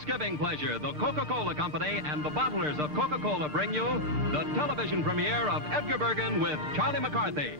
Thanksgiving pleasure, the Coca-Cola Company and the bottlers of Coca-Cola bring you the television premiere of Edgar Bergen with Charlie McCarthy.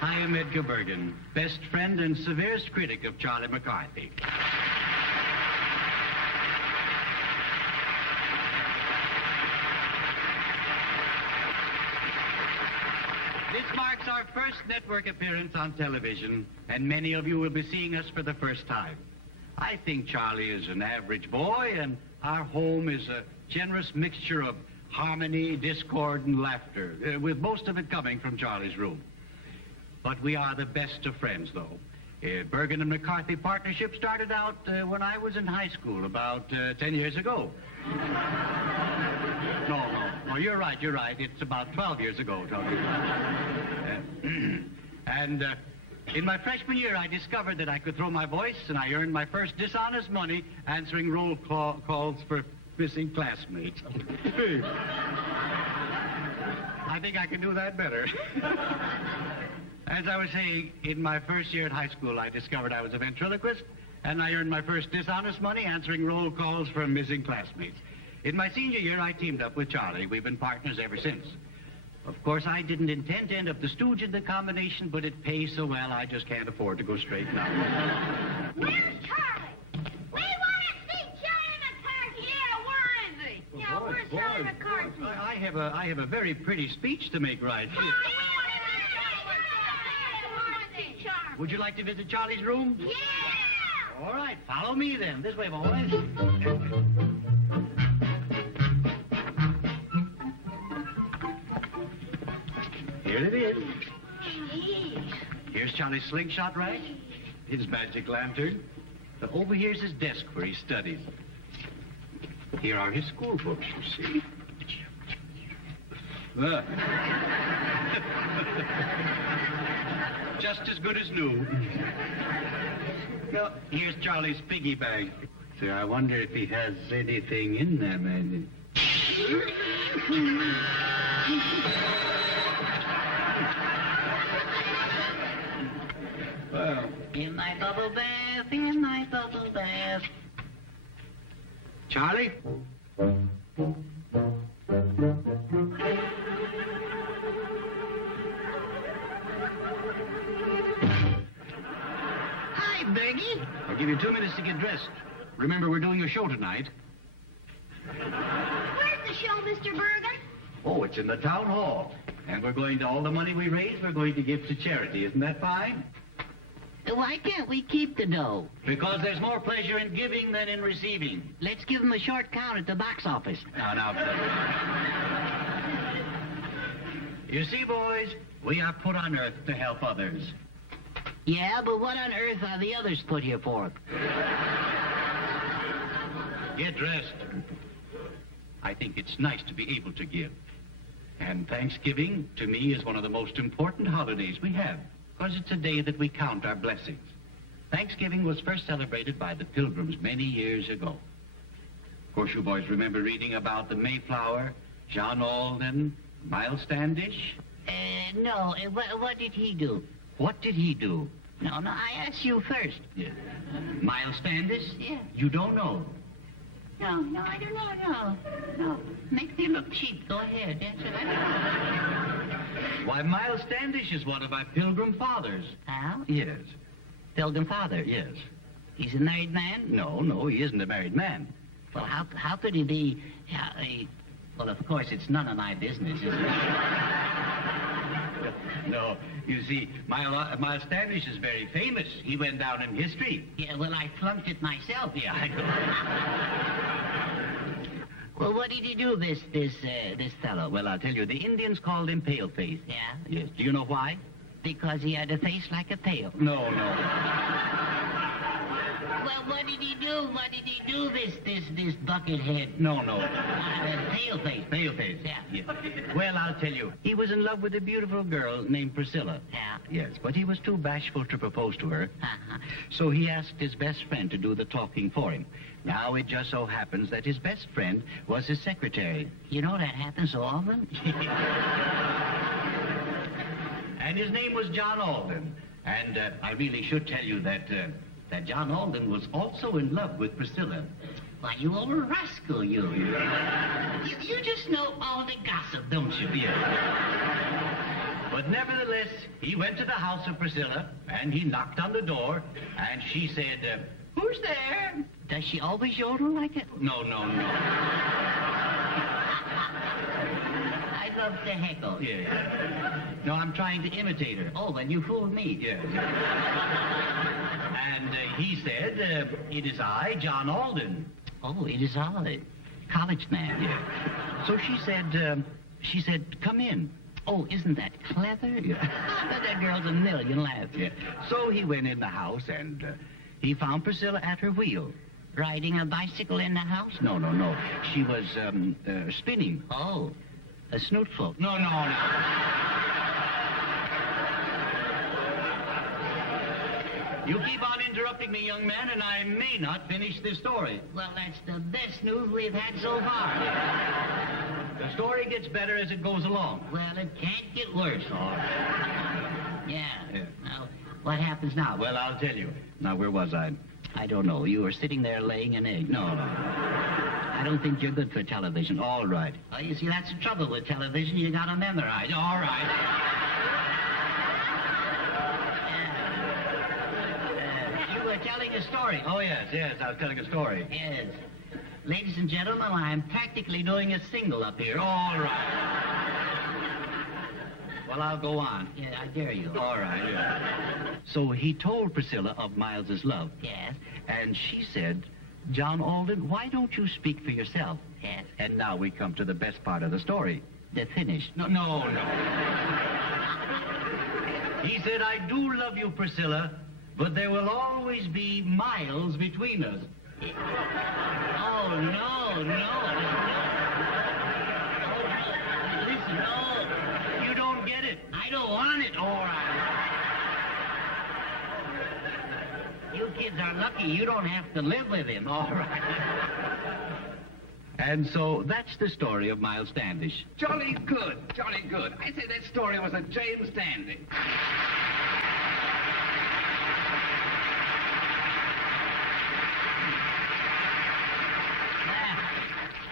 I am Edgar Bergen, best friend and severest critic of Charlie McCarthy. This marks our first network appearance on television, and many of you will be seeing us for the first time. I think Charlie is an average boy, and our home is a generous mixture of harmony, discord, and laughter, with most of it coming from Charlie's room. But we are the best of friends, though. Bergen and McCarthy partnership started out when I was in high school, about 10 years ago. No, you're right. It's about 12 years ago, Tony. And in my freshman year, I discovered that I could throw my voice, and I earned my first dishonest money answering roll calls for missing classmates. I think I can do that better. As I was saying, in my first year at high school, I discovered I was a ventriloquist, and I earned my first dishonest money answering roll calls for missing classmates. In my senior year, I teamed up with Charlie. We've been partners ever since. Of course, I didn't intend to end up the stooge in the combination, but it pays so well, I just can't afford to go straight now. Where's Charlie? We want to see Charlie McCarthy. Yeah, where is he? Yeah, where's Charlie McCarthy? I have a very pretty speech to make right here. Would you like to visit Charlie's room? Yeah! All right, follow me then. This way, boys. Here it is. Here's Charlie's slingshot rack, his magic lantern. Over here's his desk where he studies. Here are his school books, you see. Just as good as new. Now, here's Charlie's piggy bank. So I wonder if he has anything in there, man. Well. In my bubble bath, in my bubble bath. Charlie? Hi, Bergie. I'll give you 2 minutes to get dressed. Remember, we're doing a show tonight. Where's the show, Mr. Bergen? Oh, it's in the town hall. And we're going to, all the money we raise, we're going to give to charity. Isn't that fine? Why can't we keep the dough? Because there's more pleasure in giving than in receiving. Let's give them a short count at the box office. Now. You see, boys, we are put on earth to help others. Yeah, but what on earth are the others put here for? Get dressed. I think it's nice to be able to give. And Thanksgiving, to me, is one of the most important holidays we have, because it's a day that we count our blessings. Thanksgiving was first celebrated by the Pilgrims many years ago. Of course, you boys remember reading about the Mayflower, John Alden, Miles Standish? No. What did he do? What did he do? No, I asked you first. Yeah. Miles Standish? Yeah. You don't know? No, I don't know, no. Makes you look cheap. Go ahead. Answer that. Why, Miles Standish is one of our Pilgrim fathers. How? Yes. Pilgrim father? Yes. He's a married man? No, he isn't a married man. Well, how could he be... Well, of course, it's none of my business, is it? No. You see, Miles Standish is very famous. He went down in history. Yeah, well, I flunked it myself. Yeah, I know. Well, what did he do, this fellow? Well, I'll tell you, the Indians called him Paleface. Yeah? Yes. Do you know why? Because he had a face like a pail. No. Well, what did he do? What did he do, this buckethead? No. Paleface. Yeah. Well, I'll tell you, he was in love with a beautiful girl named Priscilla. Yeah. Yes, but he was too bashful to propose to her. Uh-huh. So he asked his best friend to do the talking for him. Now, it just so happens that his best friend was his secretary. You know that happens so often? And his name was John Alden. And I really should tell you that John Alden was also in love with Priscilla. Why, you old rascal, you. You just know all the gossip, don't you? Yeah. But nevertheless, he went to the house of Priscilla, and he knocked on the door, and she said, "Who's there?" Does she always yodel like it? No. I love to heckle. Yeah. No, I'm trying to imitate her. Oh, well, you fooled me. Yeah. And he said, "It is I, John Alden." Oh, it is I, college man. Yeah. So she said, "Come in." Oh, isn't that clever? Yeah. That girl's a million laughs. Yeah. So he went in the house, and he found Priscilla at her wheel. Riding a bicycle in the house? No. She was spinning. Oh, a snootful. No. You keep on interrupting me, young man, and I may not finish this story. Well, that's the best news we've had so far. The story gets better as it goes along. Well, it can't get worse. All right. Yeah. Now, what happens now? Well, I'll tell you. Now, where was I? I don't know. You were sitting there laying an egg. No. I don't think you're good for television. All right. Oh, you see, that's the trouble with television. You gotta memorize. All right. You were telling a story. Oh, yes, I was telling a story. Yes. Ladies and gentlemen, I'm practically doing a single up here. All right. Well, I'll go on. Yeah, I dare you. All right, yeah. So he told Priscilla of Miles's love. Yes. And she said, "John Alden, why don't you speak for yourself?" Yes. And now we come to the best part of the story. The finish. No. He said, "I do love you, Priscilla, but there will always be miles between us." Oh, no. Listen, no. You don't get it. I don't want it. All right. You kids are lucky you don't have to live with him. All right. And so that's the story of Miles Standish. Jolly good. I say that story was a James Dandy.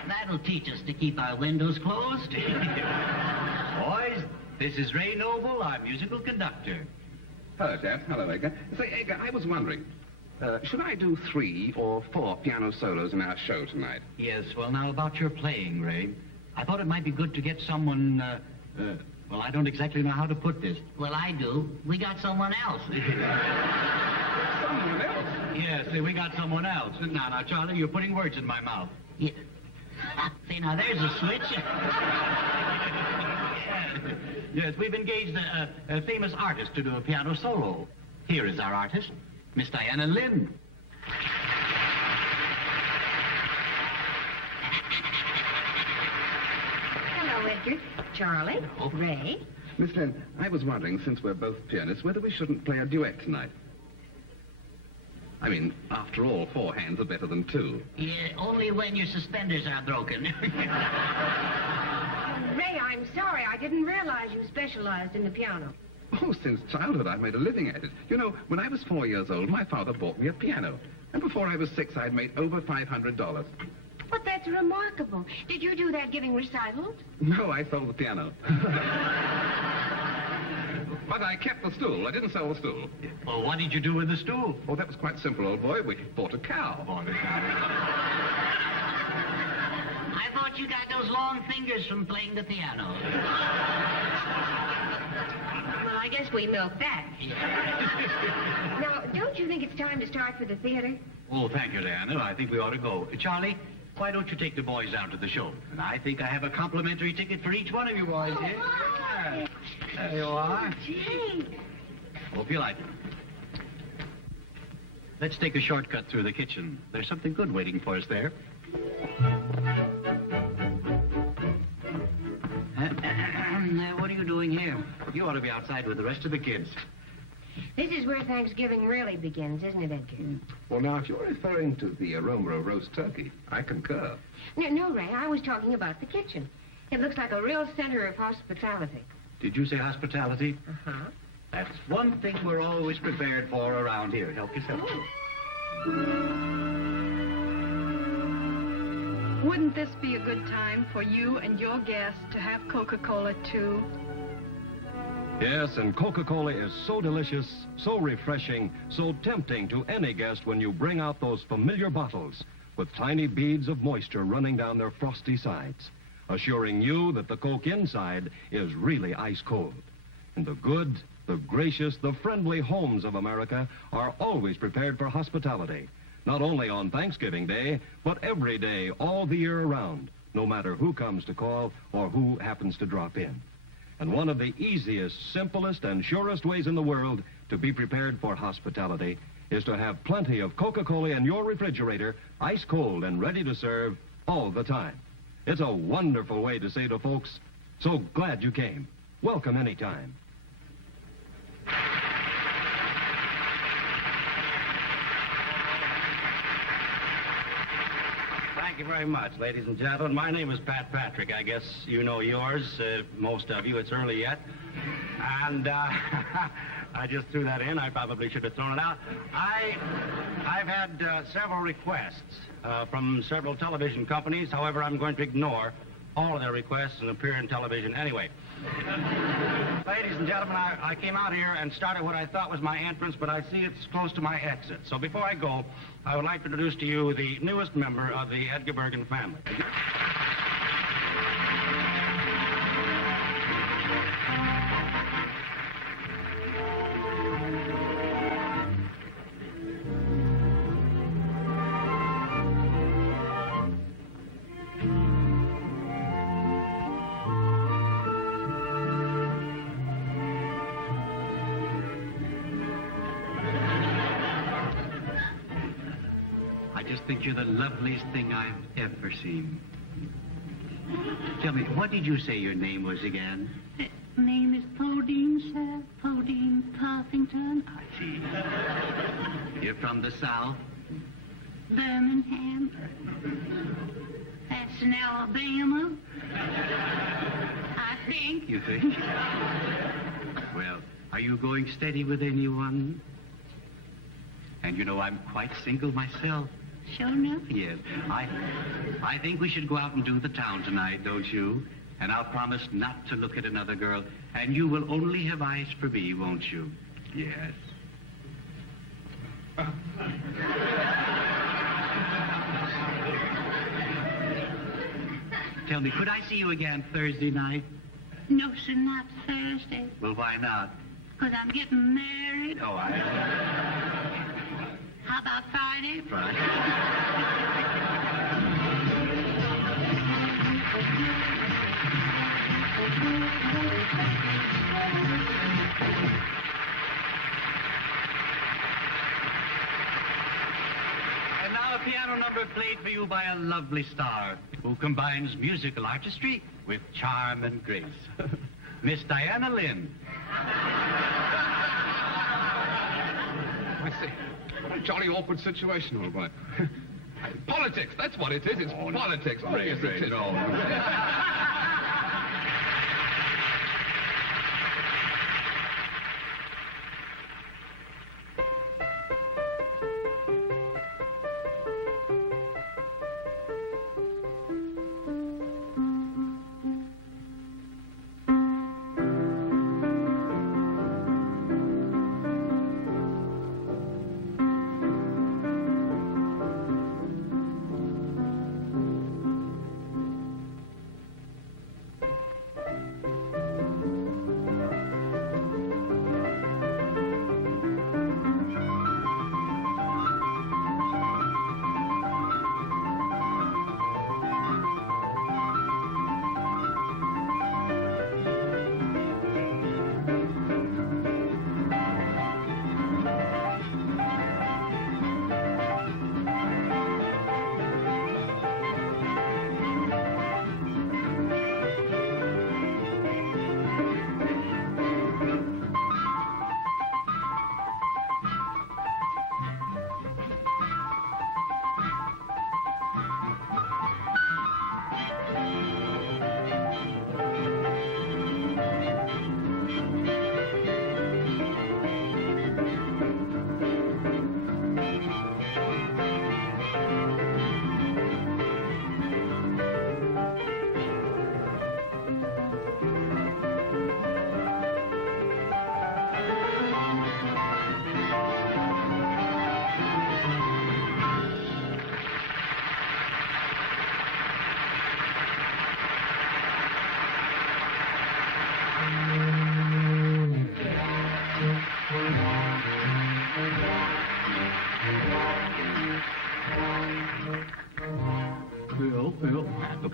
That'll teach us to keep our windows closed. Boys, this is Ray Noble, our musical conductor. Hello, Jeff. Hello, Edgar. Say, Edgar, I was wondering, should I do 3 or 4 piano solos in our show tonight? Yes, well, now, about your playing, Ray, I thought it might be good to get someone, well, I don't exactly know how to put this. Well, I do. We got someone else. Someone else? Yes, we got someone else. Now, Charlie, you're putting words in my mouth. Yeah. See, now, there's a switch. Yes, we've engaged a famous artist to do a piano solo. Here is our artist, Miss Diana Lynn. Hello, Edgar. Charlie. Hello. Ray. Miss Lynn, I was wondering, since we're both pianists, whether we shouldn't play a duet tonight. I mean, after all, 4 hands are better than 2. Yeah, only when your suspenders are broken. Ray, I'm sorry. I didn't realize you specialized in the piano. Oh, since childhood, I've made a living at it. You know, when I was 4 years old, my father bought me a piano. And before I was 6, I'd made over $500. But that's remarkable. Did you do that giving recitals? No, I sold the piano. But I kept the stool. I didn't sell the stool. Well, what did you do with the stool? Oh, that was quite simple, old boy. We bought a cow. I thought you got those long fingers from playing the piano. I guess we milked that. Now, don't you think it's time to start for the theater? Oh, thank you, Diana. I think we ought to go. Charlie, why don't you take the boys down to the show? And I think I have a complimentary ticket for each one of you boys here. Yeah. There you are. Gee. Hope you like it. Let's take a shortcut through the kitchen. There's something good waiting for us there. What are you doing here? You ought to be outside with the rest of the kids. This is where Thanksgiving really begins, isn't it, Edgar? Well, now, if you're referring to the aroma of roast turkey, I concur. No, Ray, I was talking about the kitchen. It looks like a real center of hospitality. Did you say hospitality? Uh-huh. That's one thing we're always prepared for around here. Help yourself. Wouldn't this be a good time for you and your guests to have Coca-Cola, too? Yes, and Coca-Cola is so delicious, so refreshing, so tempting to any guest when you bring out those familiar bottles with tiny beads of moisture running down their frosty sides, assuring you that the Coke inside is really ice cold. And the good, the gracious, the friendly homes of America are always prepared for hospitality, not only on Thanksgiving Day, but every day, all the year around, no matter who comes to call or who happens to drop in. And one of the easiest, simplest, and surest ways in the world to be prepared for hospitality is to have plenty of Coca-Cola in your refrigerator, ice cold and ready to serve all the time. It's a wonderful way to say to folks, so glad you came. Welcome anytime. Thank you very much, ladies and gentlemen. My name is Pat Patrick. I guess you know yours, most of you. It's early yet. And I just threw that in. I probably should have thrown it out. I've had several requests from several television companies. However, I'm going to ignore all of their requests and appear in television anyway. Ladies and gentlemen, I came out here and started what I thought was my entrance, but I see it's close to my exit. So before I go, I would like to introduce to you the newest member of the Edgar Bergen family. I just think you're the loveliest thing I've ever seen. Tell me, what did you say your name was again? Name is Podine, sir. Podine Puffington. I see. You're from the South? Birmingham. That's in Alabama. I think. You think? Well, are you going steady with anyone? And you know, I'm quite single myself. Sure enough. Yes. I think we should go out and do the town tonight, don't you? And I'll promise not to look at another girl. And you will only have eyes for me, won't you? Yes. Tell me, could I see you again Thursday night? No, sir, not Thursday. Well, why not? Because I'm getting married. Oh, How about Friday? Friday. And now a piano number played for you by a lovely star who combines musical artistry with charm and grace. Miss Diana Lynn. I see. What a jolly awkward situation, all right. Politics, that's what it is. It's politics. Oh, yes, it is.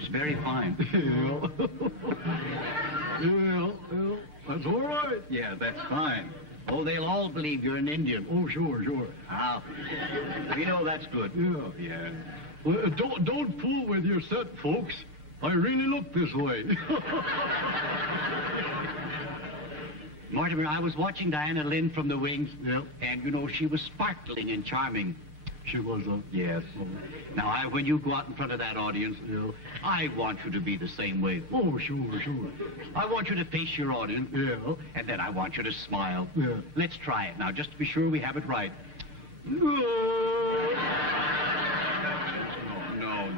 looks very fine. Yeah, that's all right. Yeah, that's fine. Oh, they'll all believe you're an Indian. Oh, sure. Ah, we know that's good. Yeah. Well, don't fool with your set, folks. I really look this way. Mortimer, I was watching Diana Lynn from the wings. Yeah. And, you know, she was sparkling and charming. She was a... Yes. Oh. Now, when you go out in front of that audience, Yeah. I want you to be the same way. Oh, sure. I want you to face your audience. Yeah. And then I want you to smile. Yeah. Let's try it now, just to be sure we have it right. No. No.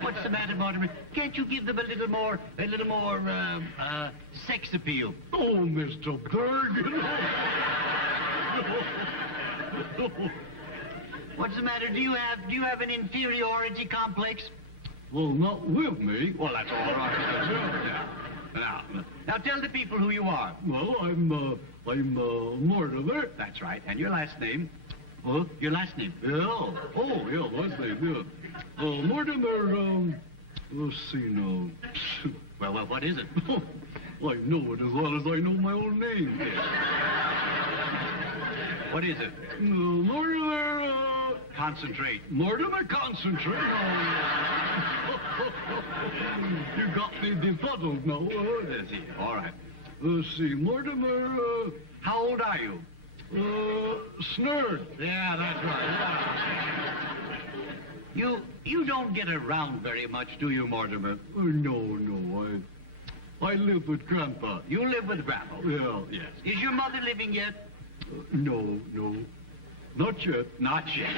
What's the matter, Mortimer? Can't you give them a little more sex appeal? Oh, Mr. Bergen. No. What's the matter? Do you have an inferiority complex? Well, not with me. Well, that's all right. Yeah. Now tell the people who you are. Well, I'm Mortimer. That's right. And your last name? Huh? Your last name? Yeah. Oh, yeah, last name, yeah. Mortimer, let's see now. Well, what is it? I know it as well as I know my own name. What is it? Mortimer, Concentrate. Mortimer, concentrate. You got me befuddled now. Let's see. All right. Let's see, Mortimer, How old are you? Snurd. Yeah, that's right. You don't get around very much, do you, Mortimer? No, I live with Grandpa. You live with Grandpa? Yeah. Yes. Is your mother living yet? No, not yet. Not yet.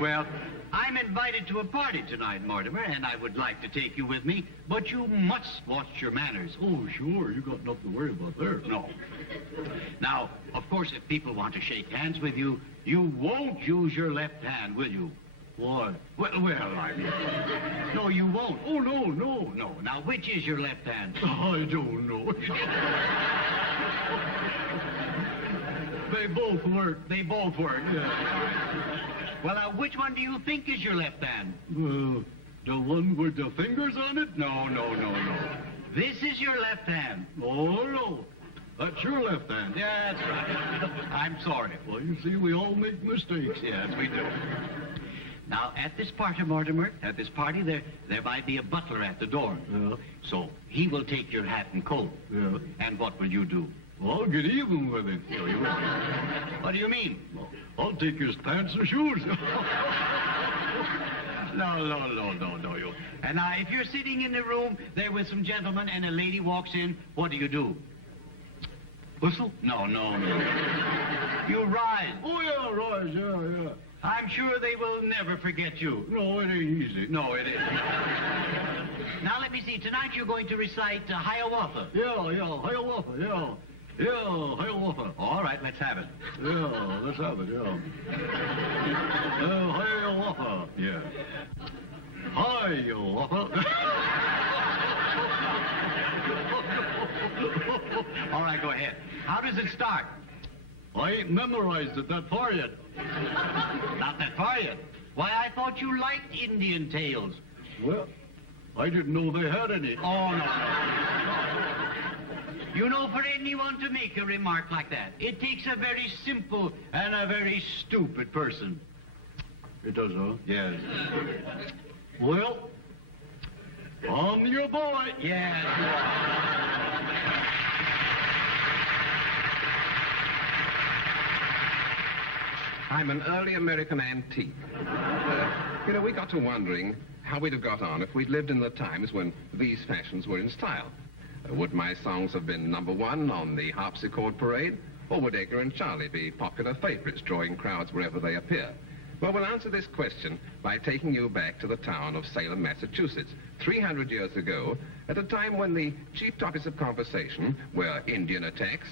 Well, I'm invited to a party tonight, Mortimer, and I would like to take you with me, but you must watch your manners. Oh, sure, you got nothing to worry about there. No. Now, of course, if people want to shake hands with you, you won't use your left hand, will you? Why? Well, I mean... No, you won't. Oh, no. No. Now, which is your left hand? I don't know. They both work. They both work. Yeah. Well, now, which one do you think is your left hand? The one with the fingers on it? No. This is your left hand. Oh, no. That's your left hand. Yeah, that's right. I'm sorry. Well, you see, we all make mistakes. Yes, we do. Now, at this party, Mortimer, there might be a butler at the door. Yeah. So he will take your hat and coat. Yeah. And what will you do? Well, I'll get even with him. No, you won't. What do you mean? Well, I'll take his pants and shoes. No. You. And now, if you're sitting in the room there with some gentlemen and a lady walks in, what do? Whistle? No. You rise. Oh, yeah, rise, yeah. I'm sure they will never forget you. No, it ain't easy. No, it isn't. Now, let me see. Tonight you're going to recite Hiawatha. Yeah, Hiawatha, yeah. Yeah, Hiawatha. All right, let's have it. Yeah, let's have it, yeah. Hiawatha. Yeah. Hiawatha. All right, go ahead. How does it start? I ain't memorized it that far yet. Not that far yet. Why, I thought you liked Indian tales. Well, I didn't know they had any. Oh, no. You know, for anyone to make a remark like that, it takes a very simple and a very stupid person. It does, huh? Yes. Well, I'm your boy. Yes, you are. I'm an early American antique. We got to wondering how we'd have got on if we'd lived in the times when these fashions were in style. Would my songs have been #1 on the harpsichord parade? Or would Edgar and Charlie be popular favorites, drawing crowds wherever they appear? Well, we'll answer this question by taking you back to the town of Salem, Massachusetts, 300 years ago, at a time when the chief topics of conversation were Indian attacks,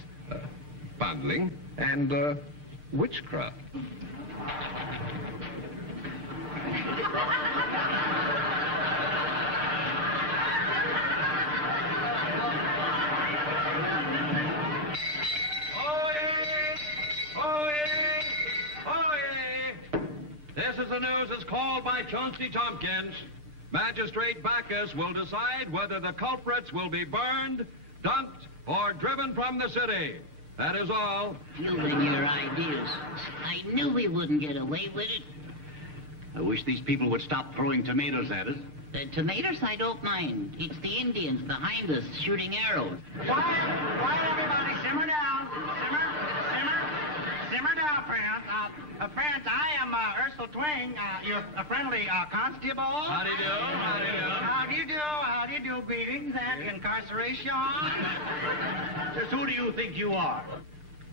bundling, and witchcraft. This is the news is called by Chauncey Tompkins. Magistrate Bacchus will decide whether the culprits will be burned, dumped, or driven from the city. That is all. You and your ideas. I knew we wouldn't get away with it. I wish these people would stop throwing tomatoes at us. The tomatoes I don't mind. It's the Indians behind us shooting arrows. Quiet, everybody. Simmer down. Simmer down, friends. Friends, I am Ursel Twain, your friendly constable. How do you do? How do you do, beatings and incarceration? Just who do you think you are?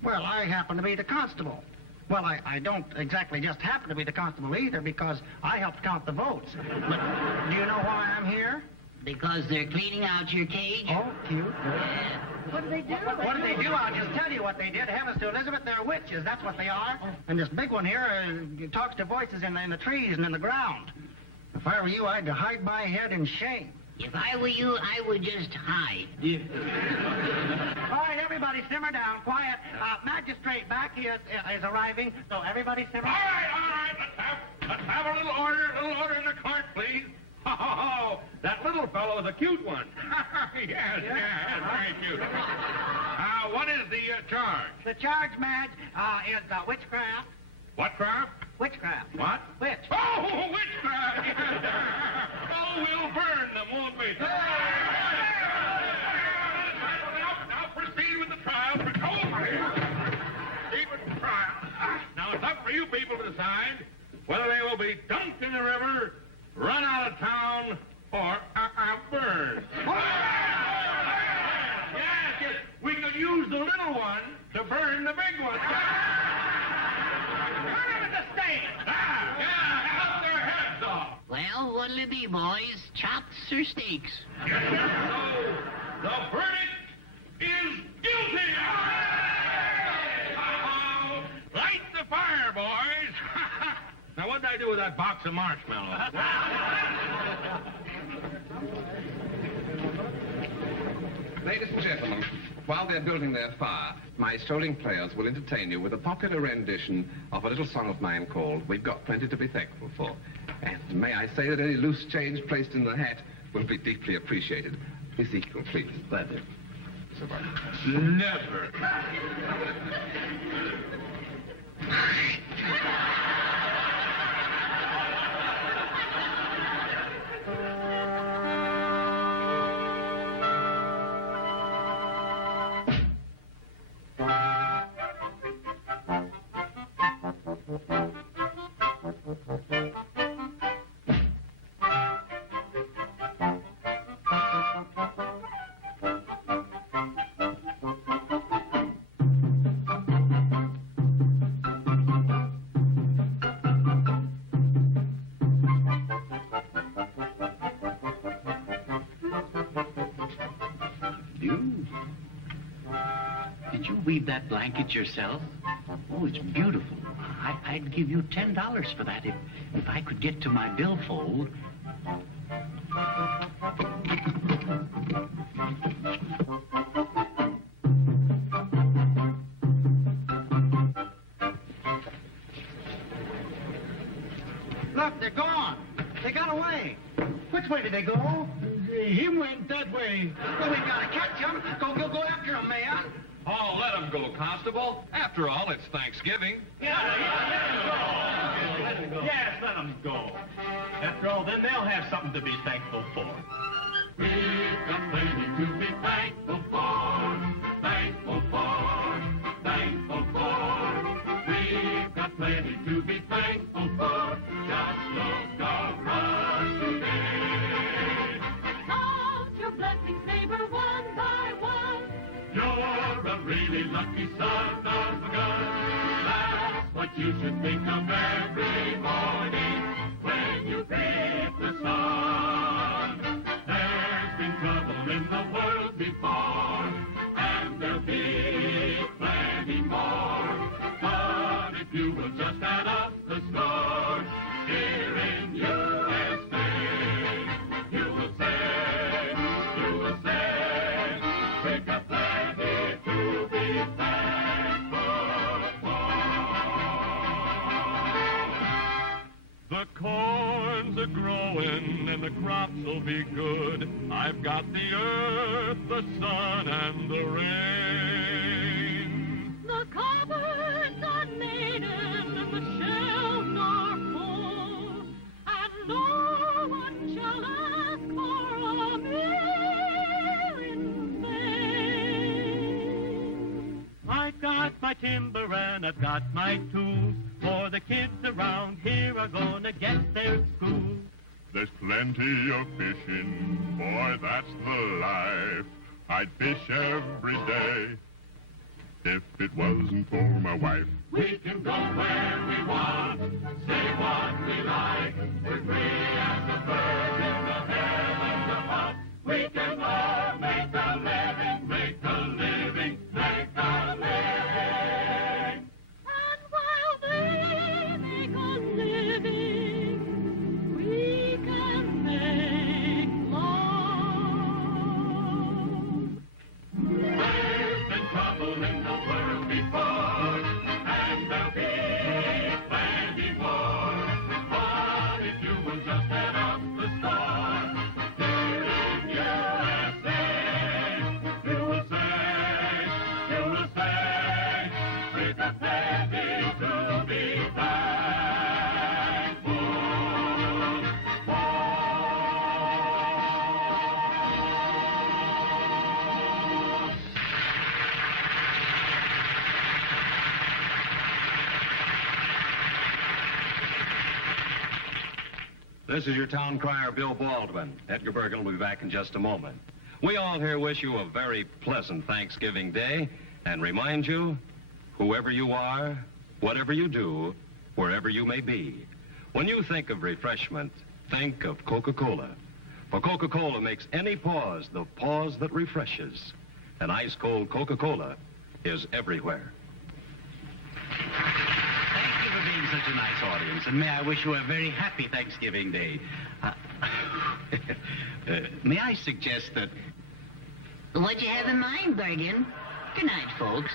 Well, I happen to be the constable. Well, I don't exactly just happen to be the constable either, because I helped count the votes. But do you know why I'm here? Because they're cleaning out your cage? Oh, cute. Yeah. What did they do? What did they do? I'll just tell you what they did. Heavens to Elizabeth, they're witches. That's what they are. And this big one here talks to voices in the trees and in the ground. If I were you, I'd hide my head in shame. If I were you, I would just hide. Yeah. All right, everybody, simmer down. Quiet. Magistrate Bacchus is arriving, so everybody simmer. All right. Let's have a little order in the court, please. Oh, that little fellow is a cute one. yes, very cute. What is the charge? The charge, Madge, is witchcraft. What craft? Witchcraft. What? Witch. Oh, witchcraft! Oh, we'll burn them, won't we? Now proceed with the trial. Proceed with the trial. Now it's up for you people to decide whether they will be dumped in the river, run out of town, or burned. Yes. We could use the little one to burn the big one. Cut their heads off. Well, what'll it be, boys? Chops or steaks? So, the verdict is guilty. Light the fire, boys. Now, what'd I do with that box of marshmallows? Ladies and gentlemen, while they're building their fire, my strolling players will entertain you with a popular rendition of a little song of mine called We've Got Plenty to Be Thankful For. And may I say that any loose change placed in the hat will be deeply appreciated. Ezekiel, please. Gladly. Never. Did you weave that blanket yourself? Oh, it's beautiful. I'd give you $10 for that if I could get to my billfold. Look, they're gone. They got away. Which way did they go? He went that way. Well, we gotta catch him. Go after him, man. Oh, let him go, Constable. After all, it's Thanksgiving. Yes, let them go. After all, then they'll have something to be thankful for. We've got plenty to be thankful for, thankful for, thankful for. We've got plenty to be thankful for. Just look around today. Count your blessings, neighbor, one by one. You're a really lucky son of a gun. That's what you should think of every morning when you greet the sun. There's been trouble in the world before, and there'll be plenty more. But if you will just add up the score, here in USA, you will say, we've got plenty to be thankful for. growing and the crops will be good. I've got the earth, the sun, and the rain. The cupboards are laden and the shelves are full, and no one shall ask for a meal in vain. I've got my timber and I've got my tools, for the kids around here are gonna get their schools. There's plenty of fishing, boy, that's the life. I'd fish every day if it wasn't for my wife. We can go where we want, say what we like. We're free as a bird in the heavens above. We can all make a living, make a living, make a living. And while they make a living, we can make love. There's been trouble in the world before, and there'll be plenty more. But if you will just head up the store, here in USA, you will say, with a plenty to be thankful for. This is your town crier, Bill Baldwin. Edgar Bergen will be back in just a moment. We all here wish you a very pleasant Thanksgiving Day and remind you, whoever you are, whatever you do, wherever you may be, when you think of refreshment, think of Coca-Cola. For Coca-Cola makes any pause the pause that refreshes. And ice-cold Coca-Cola is everywhere. Thank you for being such a nice audience, and may I wish you a very happy Thanksgiving Day. May I suggest that... What'd you have in mind, Bergen? Good night, folks.